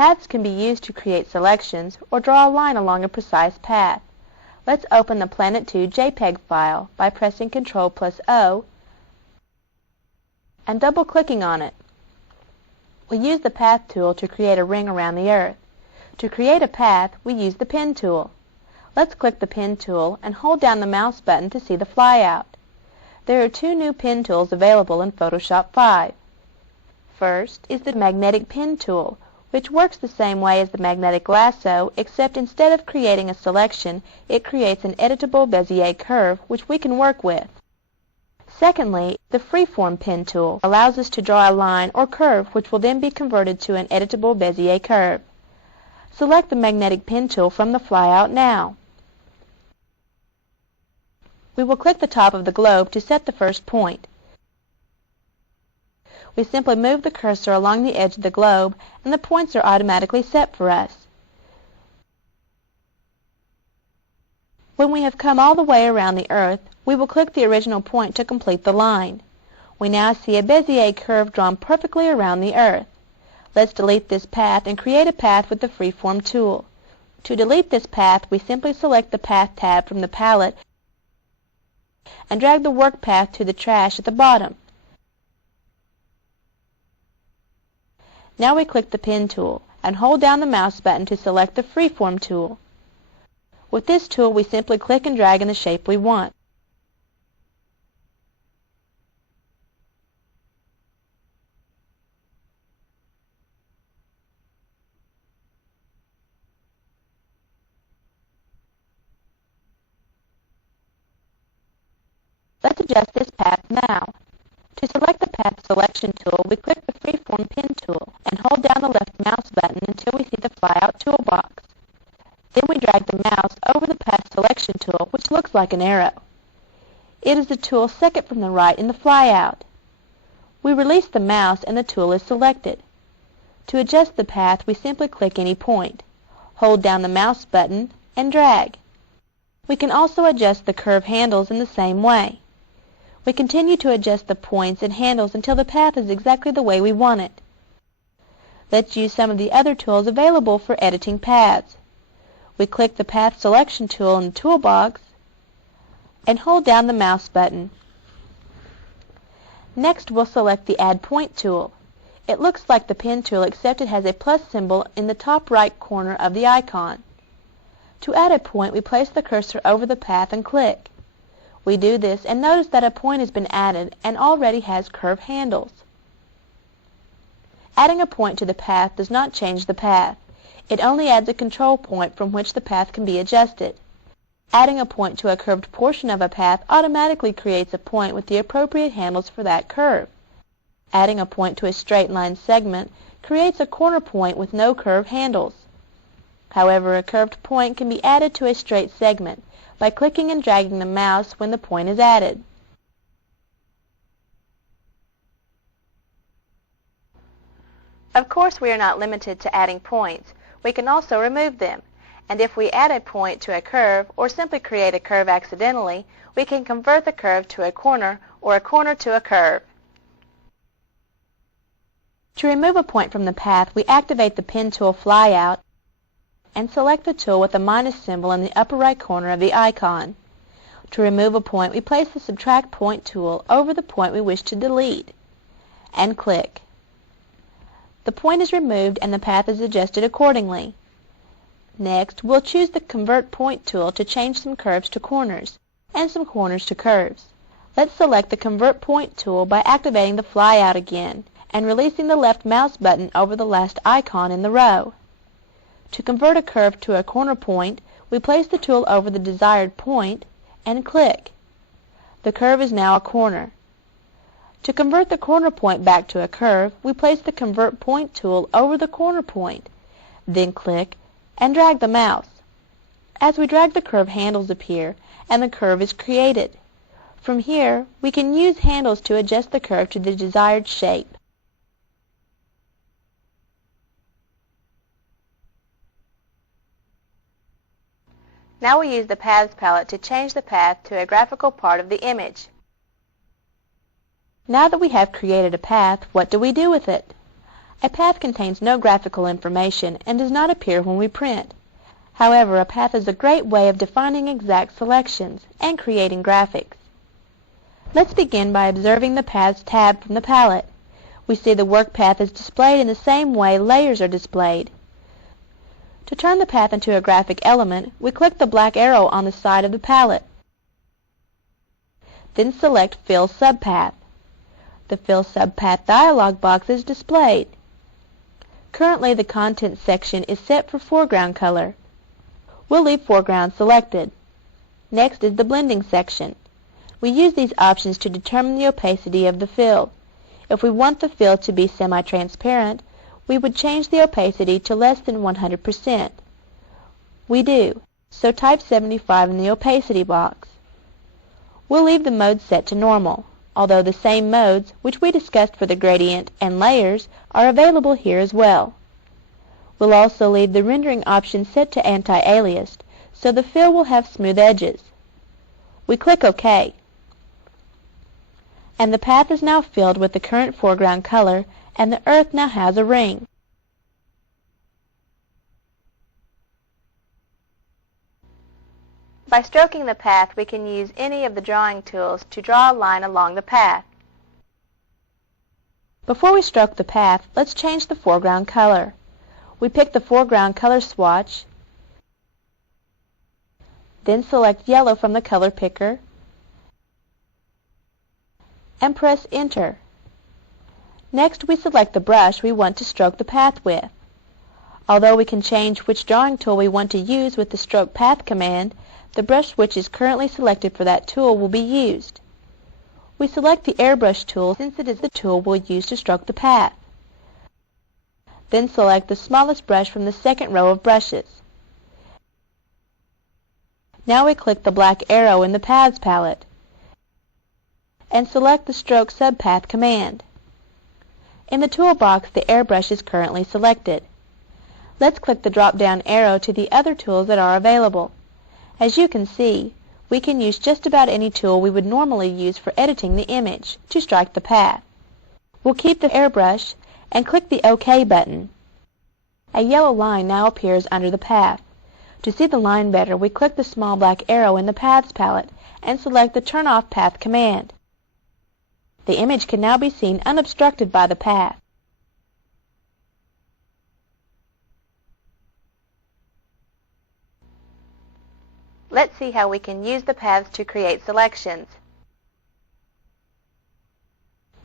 Paths can be used to create selections or draw a line along a precise path. Let's open the Planet 2 JPEG file by pressing Ctrl+O and double-clicking on it. We use the Path tool to create a ring around the Earth. To create a path, we use the Pen tool. Let's click the Pen tool and hold down the mouse button to see the flyout. There are two new pen tools available in Photoshop 5. First is the Magnetic Pen tool, which works the same way as the magnetic lasso, except instead of creating a selection, it creates an editable Bezier curve which we can work with. Secondly, the Freeform Pen tool allows us to draw a line or curve which will then be converted to an editable Bezier curve. Select the Magnetic Pen tool from the flyout now. We will click the top of the globe to set the first point. We simply move the cursor along the edge of the globe and the points are automatically set for us. When we have come all the way around the Earth, we will click the original point to complete the line. We now see a Bezier curve drawn perfectly around the Earth. Let's delete this path and create a path with the Freeform tool. To delete this path, we simply select the Path tab from the palette and drag the work path to the trash at the bottom. Now we click the Pen tool and hold down the mouse button to select the Freeform tool. With this tool, we simply click and drag in the shape we want. Let's adjust this path now. To select the Path Selection tool, we click the Freeform Pen tool and hold down the left mouse button until we see the flyout toolbox. Then we drag the mouse over the Path Selection tool, which looks like an arrow. It is the tool second from the right in the flyout. We release the mouse and the tool is selected. To adjust the path, we simply click any point, hold down the mouse button, and drag. We can also adjust the curve handles in the same way. We continue to adjust the points and handles until the path is exactly the way we want it. Let's use some of the other tools available for editing paths. We click the Path Selection tool in the toolbox and hold down the mouse button. Next, we'll select the Add Point tool. It looks like the Pen tool except it has a plus symbol in the top right corner of the icon. To add a point, we place the cursor over the path and click. We do this and notice that a point has been added and already has curve handles. Adding a point to the path does not change the path. It only adds a control point from which the path can be adjusted. Adding a point to a curved portion of a path automatically creates a point with the appropriate handles for that curve. Adding a point to a straight line segment creates a corner point with no curve handles. However, a curved point can be added to a straight segment by clicking and dragging the mouse when the point is added. Of course, we are not limited to adding points. We can also remove them. And if we add a point to a curve or simply create a curve accidentally, we can convert the curve to a corner or a corner to a curve. To remove a point from the path, we activate the Pen tool flyout and select the tool with the minus symbol in the upper right corner of the icon. To remove a point, we place the Subtract Point tool over the point we wish to delete and click. The point is removed and the path is adjusted accordingly. Next, we'll choose the Convert Point tool to change some curves to corners and some corners to curves. Let's select the Convert Point tool by activating the flyout again and releasing the left mouse button over the last icon in the row. To convert a curve to a corner point, we place the tool over the desired point and click. The curve is now a corner. To convert the corner point back to a curve, we place the Convert Point tool over the corner point, then click and drag the mouse. As we drag, the curve handles appear and the curve is created. From here, we can use handles to adjust the curve to the desired shape. Now we use the Paths palette to change the path to a graphical part of the image. Now that we have created a path, what do we do with it? A path contains no graphical information and does not appear when we print. However, a path is a great way of defining exact selections and creating graphics. Let's begin by observing the Paths tab from the palette. We see the work path is displayed in the same way layers are displayed. To turn the path into a graphic element, we click the black arrow on the side of the palette. Then select Fill Subpath. The Fill Subpath dialog box is displayed. Currently, the Contents section is set for foreground color. We'll leave foreground selected. Next is the Blending section. We use these options to determine the opacity of the fill. If we want the fill to be semi-transparent, we would change the opacity to less than 100%. We do, so type 75 in the opacity box. We'll leave the mode set to normal, although the same modes, which we discussed for the gradient and layers, are available here as well. We'll also leave the rendering option set to anti-aliased, so the fill will have smooth edges. We click OK. And the path is now filled with the current foreground color, and the earth now has a ring. By stroking the path, we can use any of the drawing tools to draw a line along the path. Before we stroke the path, let's change the foreground color. We pick the foreground color swatch, then select yellow from the color picker, and press Enter. Next, we select the brush we want to stroke the path with. Although we can change which drawing tool we want to use with the Stroke Path command, the brush which is currently selected for that tool will be used. We select the Airbrush tool since it is the tool we'll use to stroke the path. Then select the smallest brush from the second row of brushes. Now we click the black arrow in the Paths palette and select the Stroke Subpath command. In the toolbox, the airbrush is currently selected. Let's click the drop-down arrow to the other tools that are available. As you can see, we can use just about any tool we would normally use for editing the image to strike the path. We'll keep the airbrush and click the OK button. A yellow line now appears under the path. To see the line better, we click the small black arrow in the Paths palette and select the Turn Off Path command. The image can now be seen unobstructed by the path. Let's see how we can use the paths to create selections.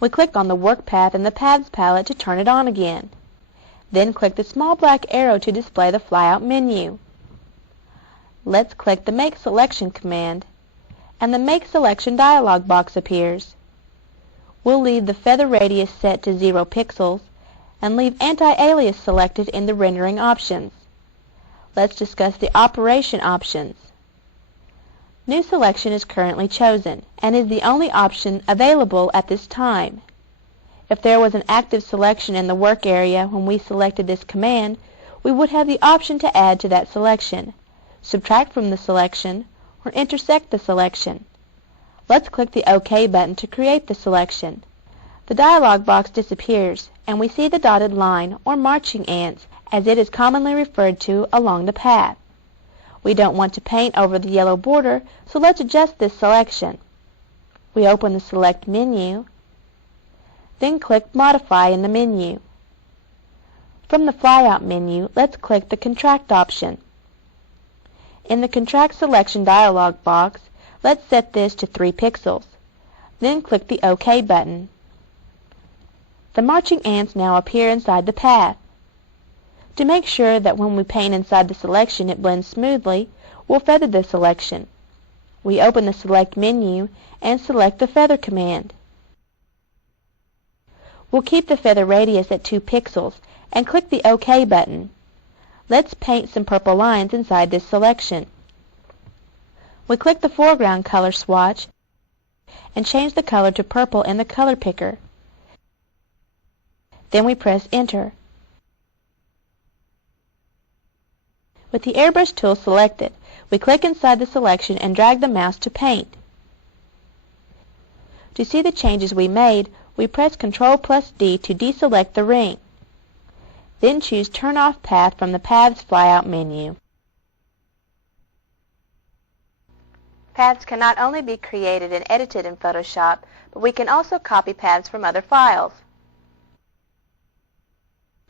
We click on the Work Path in the Paths palette to turn it on again. Then click the small black arrow to display the flyout menu. Let's click the Make Selection command, and the Make Selection dialog box appears. We'll leave the feather radius set to 0 pixels and leave anti-alias selected in the rendering options. Let's discuss the operation options. New Selection is currently chosen and is the only option available at this time. If there was an active selection in the work area when we selected this command, we would have the option to add to that selection, subtract from the selection, or intersect the selection. Let's click the OK button to create the selection. The dialog box disappears, and we see the dotted line, or marching ants, as it is commonly referred to along the path. We don't want to paint over the yellow border, so let's adjust this selection. We open the Select menu, then click Modify in the menu. From the Flyout menu, let's click the Contract option. In the Contract Selection dialog box, let's set this to 3 pixels. Then click the OK button. The marching ants now appear inside the path. To make sure that when we paint inside the selection it blends smoothly, we'll feather the selection. We open the Select menu and select the Feather command. We'll keep the feather radius at 2 pixels and click the OK button. Let's paint some purple lines inside this selection. We click the foreground color swatch and change the color to purple in the color picker. Then we press Enter. With the airbrush tool selected, we click inside the selection and drag the mouse to paint. To see the changes we made, we press Ctrl+D to deselect the ring. Then choose Turn Off Path from the Paths flyout menu. Paths can not only be created and edited in Photoshop, but we can also copy paths from other files.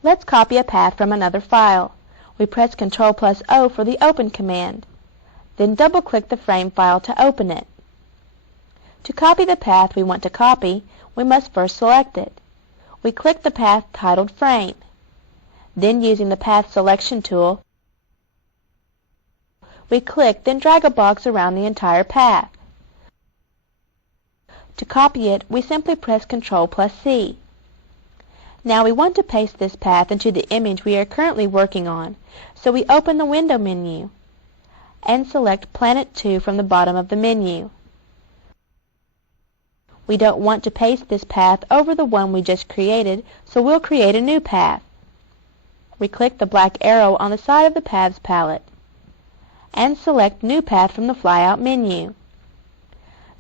Let's copy a path from another file. We press Ctrl+O for the Open command. Then double-click the frame file to open it. To copy the path we want to copy, we must first select it. We click the path titled Frame. Then, using the Path Selection tool, we click, then drag a box around the entire path. To copy it, we simply press Ctrl+C. Now we want to paste this path into the image we are currently working on, so we open the Window menu and select Planet 2 from the bottom of the menu. We don't want to paste this path over the one we just created, so we'll create a new path. We click the black arrow on the side of the Paths palette and select New Path from the flyout menu.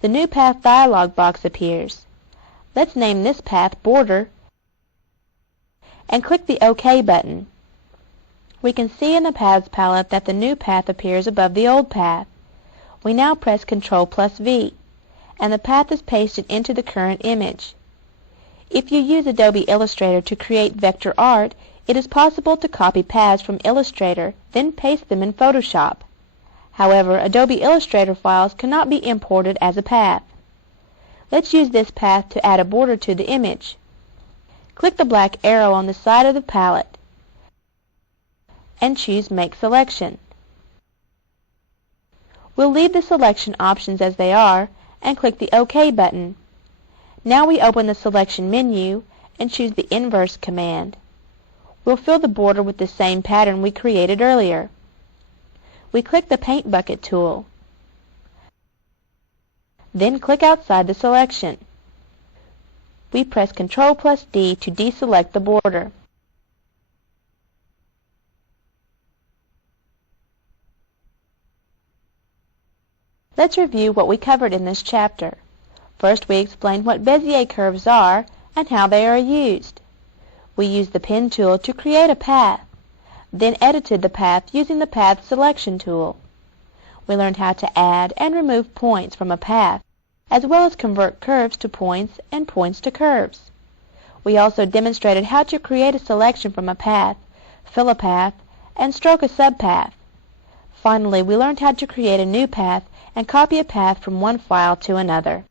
The New Path dialog box appears. Let's name this path Border and click the OK button. We can see in the Paths palette that the new path appears above the old path. We now press Ctrl+V, and the path is pasted into the current image. If you use Adobe Illustrator to create vector art, it is possible to copy paths from Illustrator, then paste them in Photoshop. However, Adobe Illustrator files cannot be imported as a path. Let's use this path to add a border to the image. Click the black arrow on the side of the palette and choose Make Selection. We'll leave the selection options as they are and click the OK button. Now we open the selection menu and choose the Inverse command. We'll fill the border with the same pattern we created earlier. We click the Paint Bucket tool. Then click outside the selection. We press Ctrl+D to deselect the border. Let's review what we covered in this chapter. First, we explained what Bezier curves are and how they are used. We used the Pen tool to create a path, then edited the path using the Path Selection tool. We learned how to add and remove points from a path, as well as convert curves to points and points to curves. We also demonstrated how to create a selection from a path, fill a path, and stroke a subpath. Finally, we learned how to create a new path and copy a path from one file to another.